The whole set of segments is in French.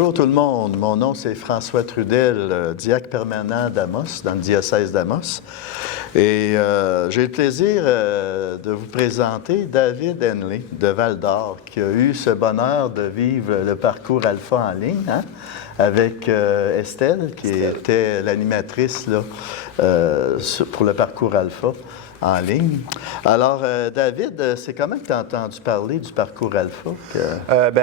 Bonjour tout le monde. Mon nom c'est François Trudel, diacre permanent d'Amos, dans le diocèse d'Amos. Et j'ai le plaisir de vous présenter David Henley de Val-d'Or, qui a eu ce bonheur de vivre le parcours Alpha en ligne, avec Estelle, qui était l'animatrice là, pour le parcours Alpha en ligne. Alors, David, c'est comment que tu as entendu parler du parcours Alpha?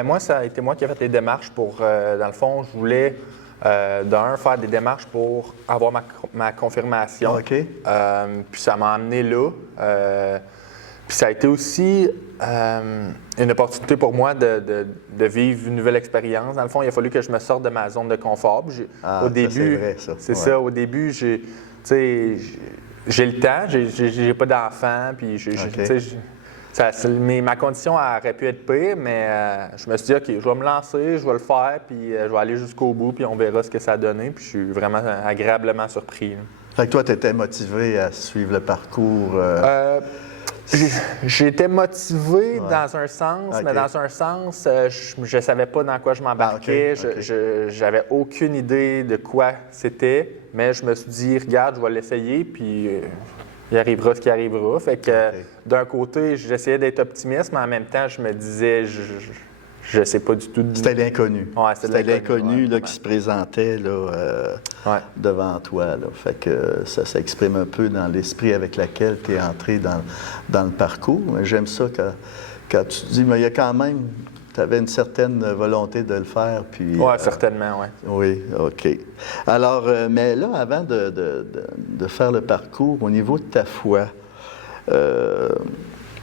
Moi, ça a été moi qui ai fait les démarches pour, dans le fond, je voulais, faire des démarches pour avoir ma confirmation. OK. Puis ça m'a amené là. Puis ça a été aussi une opportunité pour moi de vivre une nouvelle expérience. Dans le fond, il a fallu que je me sorte de ma zone de confort. Au début, c'est vrai, ça. C'est ça. Au début, j'ai le temps, j'ai pas d'enfant, puis ma condition aurait pu être pire, mais je me suis dit, OK, je vais me lancer, je vais le faire, puis je vais aller jusqu'au bout, puis on verra ce que ça a donné, puis je suis vraiment agréablement surpris. Fait que toi, tu étais motivé à suivre le parcours? J'étais motivé dans un sens, mais dans un sens, je ne savais pas dans quoi je m'embarquais. Je n'avais aucune idée de quoi c'était, mais je me suis dit, regarde, je vais l'essayer, puis il arrivera ce qui arrivera. Fait que d'un côté, j'essayais d'être optimiste, mais en même temps, je me disais, je ne sais pas du tout. C'était l'inconnu. Ouais, c'était l'inconnu qui se présentait là, devant toi. Là. Fait que ça s'exprime un peu dans l'esprit avec lequel tu es entré dans le parcours. J'aime ça quand tu dis, mais il y a quand même, tu avais une certaine volonté de le faire. Oui, certainement, oui. Oui, OK. Alors, mais là, avant de faire le parcours, au niveau de ta foi,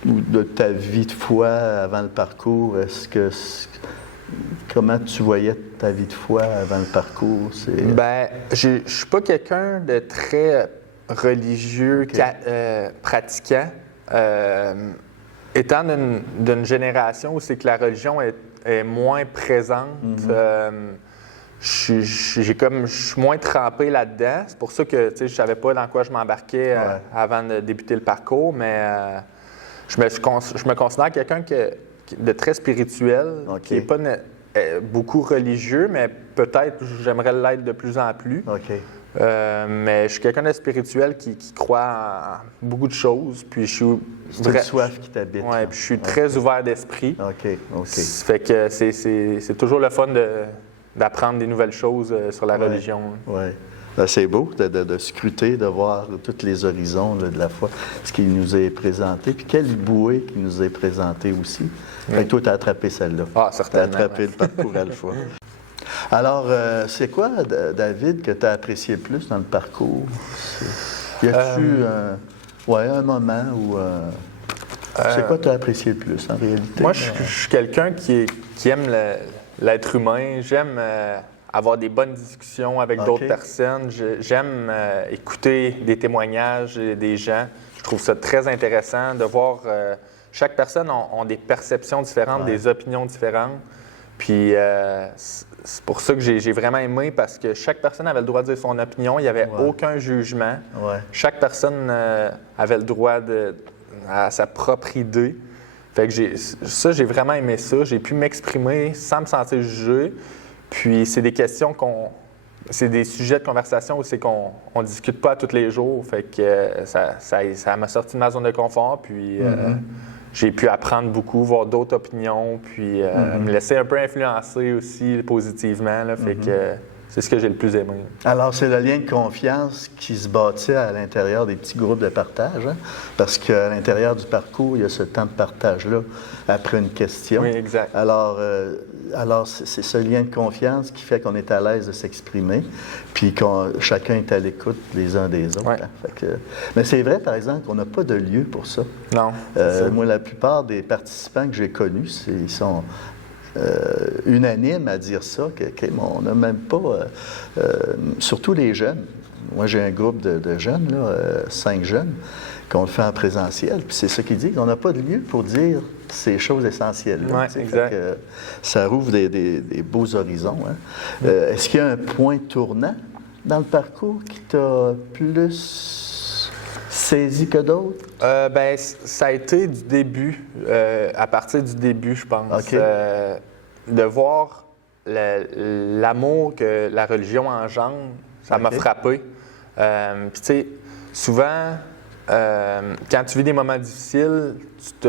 ou de ta vie de foi avant le parcours, comment tu voyais ta vie de foi avant le parcours? Je ne suis pas quelqu'un de très religieux, pratiquant. Étant d'une génération où c'est que la religion est moins présente, je suis moins trempé là-dedans. C'est pour ça que je ne savais pas dans quoi je m'embarquais avant de débuter le parcours, mais je me considère quelqu'un de très spirituel, qui n'est pas beaucoup religieux, mais peut-être j'aimerais l'être de plus en plus. Mais je suis quelqu'un de spirituel qui croit en beaucoup de choses. Puis je suis c'est une soif qui t'habite. Oui, puis je suis très ouvert d'esprit. OK. Fait que c'est toujours le fun d'apprendre des nouvelles choses sur la religion. Oui. C'est beau de scruter, de voir tous les horizons là, de la foi, ce qui nous est présenté. Puis quelle bouée qui nous est présentée aussi. Fait que toi, tu as attrapé celle-là. Ah, certainement. Tu as attrapé le parcours Alpha. Alors, c'est quoi, David, que tu as apprécié le plus dans le parcours? Y a-tu un moment où... c'est quoi que tu as apprécié le plus, en réalité? Moi, je suis quelqu'un qui aime l'être humain. J'aime avoir des bonnes discussions avec d'autres personnes. J'aime écouter des témoignages des gens. Je trouve ça très intéressant de voir... chaque personne a des perceptions différentes, des opinions différentes. Puis c'est pour ça que j'ai vraiment aimé, parce que chaque personne avait le droit de dire son opinion. Il n'y avait aucun jugement. Chaque personne avait le droit à sa propre idée. Fait que j'ai vraiment aimé ça. J'ai pu m'exprimer sans me sentir jugé. Puis c'est des questions c'est des sujets de conversation où c'est qu'on ne discute pas tous les jours. Fait que ça m'a sorti de ma zone de confort. Puis j'ai pu apprendre beaucoup, voir d'autres opinions, puis me laisser un peu influencer aussi positivement. Là, fait que c'est ce que j'ai le plus aimé. Alors, c'est le lien de confiance qui se bâtit à l'intérieur des petits groupes de partage, parce qu'à l'intérieur du parcours, il y a ce temps de partage-là après une question. Oui, exact. Alors c'est ce lien de confiance qui fait qu'on est à l'aise de s'exprimer, puis chacun est à l'écoute les uns des autres. Mais c'est vrai, par exemple, qu'on n'a pas de lieu pour ça. Non. Moi, la plupart des participants que j'ai connus, ils sont unanimes à dire ça, on n'a même pas, surtout les jeunes. Moi, j'ai un groupe de jeunes, 5 jeunes, qu'on le fait en présentiel, puis c'est ça qu'ils disent, on n'a pas de lieu pour dire ces choses essentielles. Exact. Ça rouvre des beaux horizons. Est-ce qu'il y a un point tournant dans le parcours qui t'a plus saisi que d'autres? Ça a été du début, à partir du début, je pense. De voir l'amour que la religion engendre, ça m'a frappé. Puis tu sais, souvent, quand tu vis des moments difficiles, tu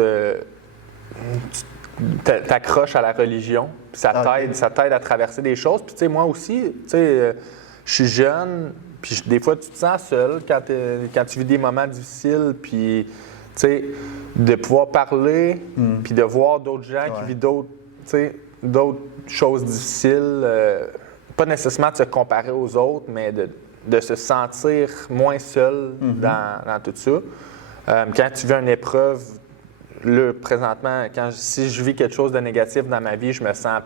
t'accroches à la religion, puis ça t'aide à traverser des choses. Puis tu sais, moi aussi, tu sais, je suis jeune, puis des fois, tu te sens seul quand tu vis des moments difficiles, puis tu sais, de pouvoir parler, puis de voir d'autres gens qui vivent d'autres choses difficiles, pas nécessairement de se comparer aux autres, mais de se sentir moins seul dans tout ça. Quand tu vis une épreuve, là, présentement, si je vis quelque chose de négatif dans ma vie, je me sens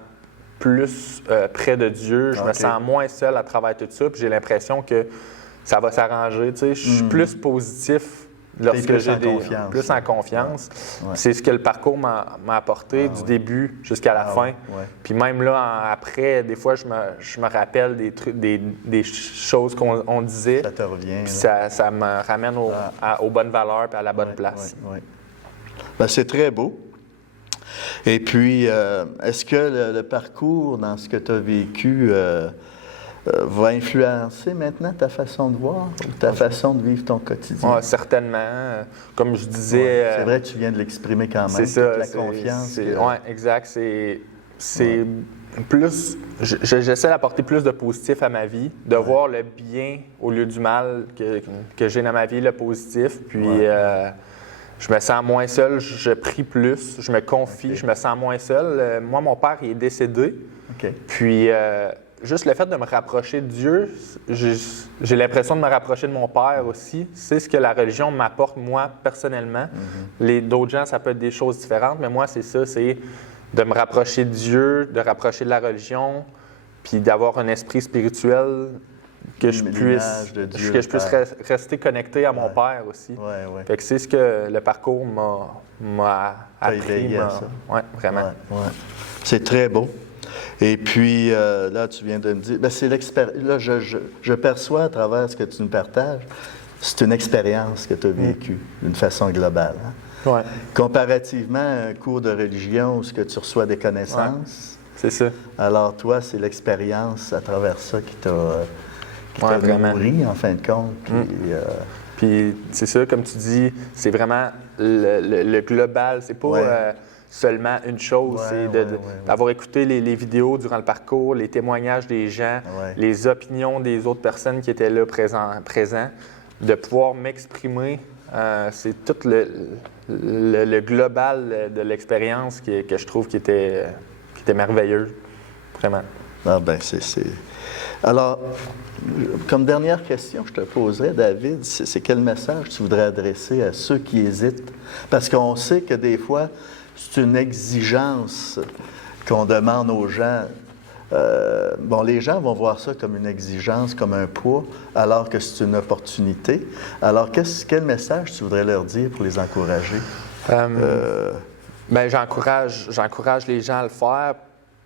plus près de Dieu, je me sens moins seul à travers tout ça, puis j'ai l'impression que ça va s'arranger. Tu sais, je suis plus positif lorsque j'ai plus en confiance. Ouais. C'est ce que le parcours m'a apporté du début jusqu'à la fin. Ouais. Puis même là, après, des fois, je me rappelle des choses qu'on disait. Ça te revient. Puis ça me ramène aux bonnes valeurs et à la bonne place. Ouais. Bien, c'est très beau. Et puis, est-ce que le parcours dans ce que tu as vécu va influencer maintenant ta façon de voir ou ta façon de vivre ton quotidien? Oui, certainement. Comme je disais... c'est vrai, tu viens de l'exprimer quand même. C'est ça. La confiance. Oui, exact. C'est plus... J'essaie d'apporter plus de positif à ma vie, de voir le bien au lieu du mal que j'ai dans ma vie, le positif. Puis je me sens moins seul, je prie plus, je me confie, je me sens moins seul. Moi, mon père, il est décédé. Puis... juste le fait de me rapprocher de Dieu, j'ai l'impression de me rapprocher de mon Père aussi. C'est ce que la religion m'apporte, moi, personnellement. D'autres gens, ça peut être des choses différentes, mais moi, c'est ça, c'est de me rapprocher de Dieu, de rapprocher de la religion, puis d'avoir un esprit spirituel que je puisse rester connecté à mon Père aussi. Fait que c'est ce que le parcours m'a appris. Oui, vraiment. C'est très beau. Et puis, là, tu viens de me dire, bien, c'est l'expérience. Là, je perçois à travers ce que tu nous partages, c'est une expérience que tu as vécue d'une façon globale. Hein? Ouais. Comparativement à un cours de religion où ce que tu reçois des connaissances. C'est ça. Alors, toi, c'est l'expérience à travers ça qui t'a nourri, en fin de compte. Puis, c'est ça, comme tu dis, c'est vraiment le global. C'est pas... seulement une chose, c'est d'avoir écouté les vidéos durant le parcours, les témoignages des gens, les opinions des autres personnes qui étaient là présents, de pouvoir m'exprimer. C'est tout le global de l'expérience que je trouve qui était merveilleux, vraiment. Ah ben c'est... Alors, comme dernière question, je te poserais, David, c'est quel message tu voudrais adresser à ceux qui hésitent? Parce qu'on sait que des fois, c'est une exigence qu'on demande aux gens. Les gens vont voir ça comme une exigence, comme un poids, alors que c'est une opportunité. Alors, quel message tu voudrais leur dire pour les encourager? J'encourage les gens à le faire,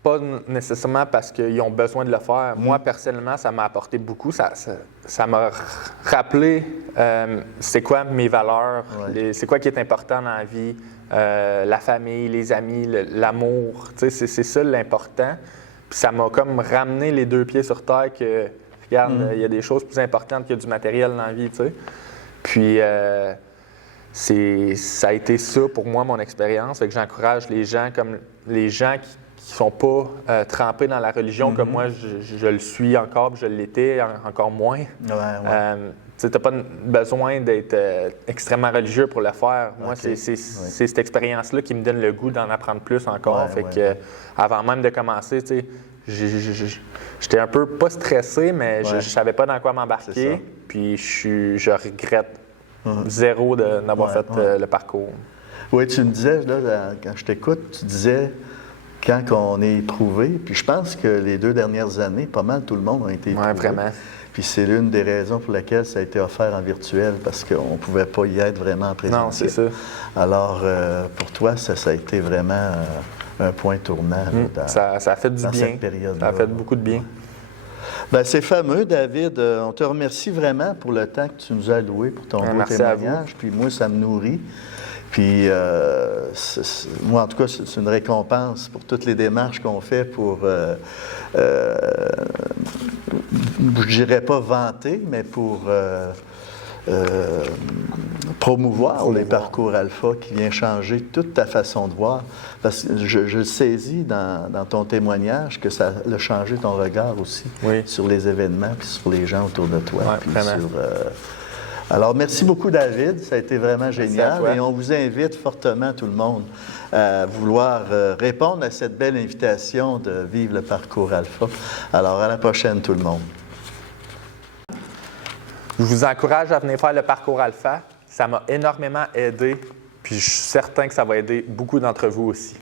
pas nécessairement parce qu'ils ont besoin de le faire. Moi, personnellement, ça m'a apporté beaucoup. Ça m'a rappelé c'est quoi mes valeurs, c'est quoi qui est important dans la vie. La famille, les amis, l'amour, c'est ça l'important. Puis ça m'a comme ramené les deux pieds sur terre que, regarde, il y a des choses plus importantes que du matériel dans la vie, tu sais. Puis ça a été ça pour moi, mon expérience. Fait que j'encourage les gens comme les gens qui ne sont pas trempés dans la religion comme moi, je le suis encore, puis je l'étais encore moins. Tu n'as pas besoin d'être extrêmement religieux pour le faire. Moi, c'est cette expérience-là qui me donne le goût d'en apprendre plus encore. Avant même de commencer, j'étais un peu pas stressé, mais je ne savais pas dans quoi m'embarquer. Puis je regrette zéro d'avoir fait le parcours. Oui, tu me disais, là, quand je t'écoute, tu disais quand on est éprouvé, puis je pense que les 2 dernières années, pas mal tout le monde a été éprouvé. Oui, vraiment. Puis c'est l'une des raisons pour laquelle ça a été offert en virtuel, parce qu'on ne pouvait pas y être vraiment en présentiel. Non, c'est ça. Alors, pour toi, ça a été vraiment un point tournant ça a fait du bien. Cette période-là. Ça a fait beaucoup de bien. Bien, c'est fameux, David. On te remercie vraiment pour le temps que tu nous as alloué pour ton beau témoignage. Puis moi, ça me nourrit. Puis, moi, en tout cas, c'est une récompense pour toutes les démarches qu'on fait pour, je dirais pas vanter, mais pour promouvoir les parcours alpha qui vient changer toute ta façon de voir. Parce que je saisis dans ton témoignage que ça a changé ton regard aussi sur les événements puis sur les gens autour de toi. Ouais, puis alors, merci beaucoup, David. Ça a été vraiment génial. Et on vous invite fortement, tout le monde, à vouloir répondre à cette belle invitation de vivre le parcours alpha. Alors, à la prochaine, tout le monde. Je vous encourage à venir faire le parcours alpha. Ça m'a énormément aidé, puis je suis certain que ça va aider beaucoup d'entre vous aussi.